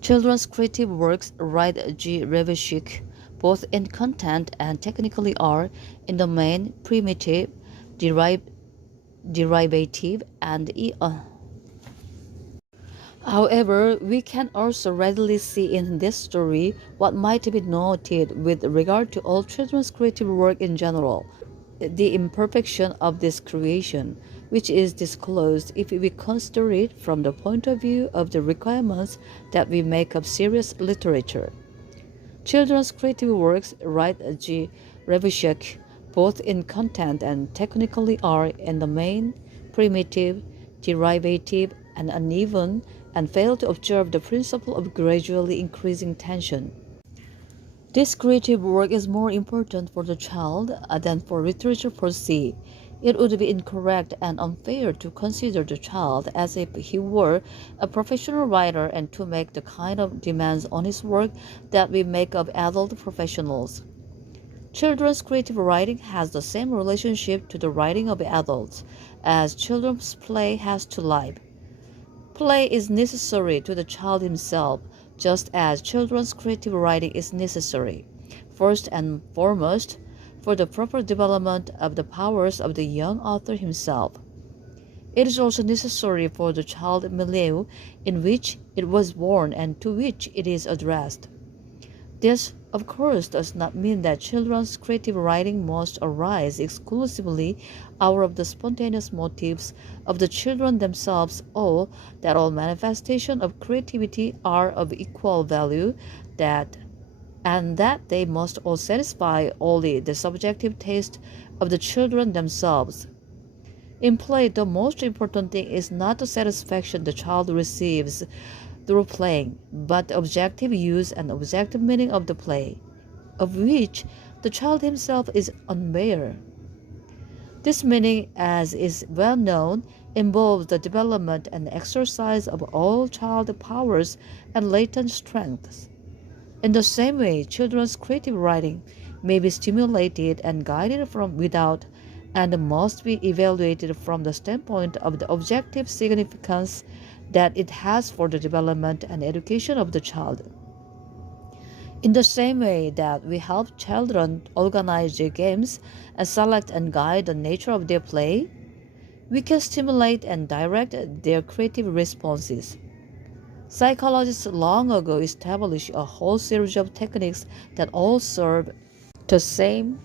Children's creative works, write G. Reveshik, both in content and technically are, in the main, primitive, deriv- derivative, and However, we can also readily see in this story what might be noted with regard to all children's creative work in general, the imperfection of this creation, which is disclosed if we consider it from the point of view of the requirements that we make of serious literature. Children's creative works, write G. Revishek, both in content and technically are, in the main, primitive, derivative, and uneven, and fail to observe the principle of gradually increasing tension. This creative work is more important for the child than for literature per se. It would be incorrect and unfair to consider the child as if he were a professional writer and to make the kind of demands on his work that we make of adult professionals. Children's creative writing has the same relationship to the writing of adults as children's play has to life. Play is necessary to the child himself, just as children's creative writing is necessary, first and foremost, for the proper development of the powers of the young author himself. It is also necessary for the child milieu in which it was born and to which it is addressed. This, of course, does not mean that children's creative writing must arise exclusively out of the spontaneous motives of the children themselves, or that all manifestations of creativity are of equal value, and that they must all satisfy only the subjective taste of the children themselves. In play, the most important thing is not the satisfaction the child receives through playing, but the objective use and objective meaning of the play, of which the child himself is unaware. This meaning, as is well known, involves the development and exercise of all child powers and latent strengths. In the same way, children's creative writing may be stimulated and guided from without and must be evaluated from the standpoint of the objective significance that it has for the development and education of the child. In the same way that we help children organize their games and select and guide the nature of their play, we can stimulate and direct their creative responses. Psychologists long ago established a whole series of techniques that all serve the same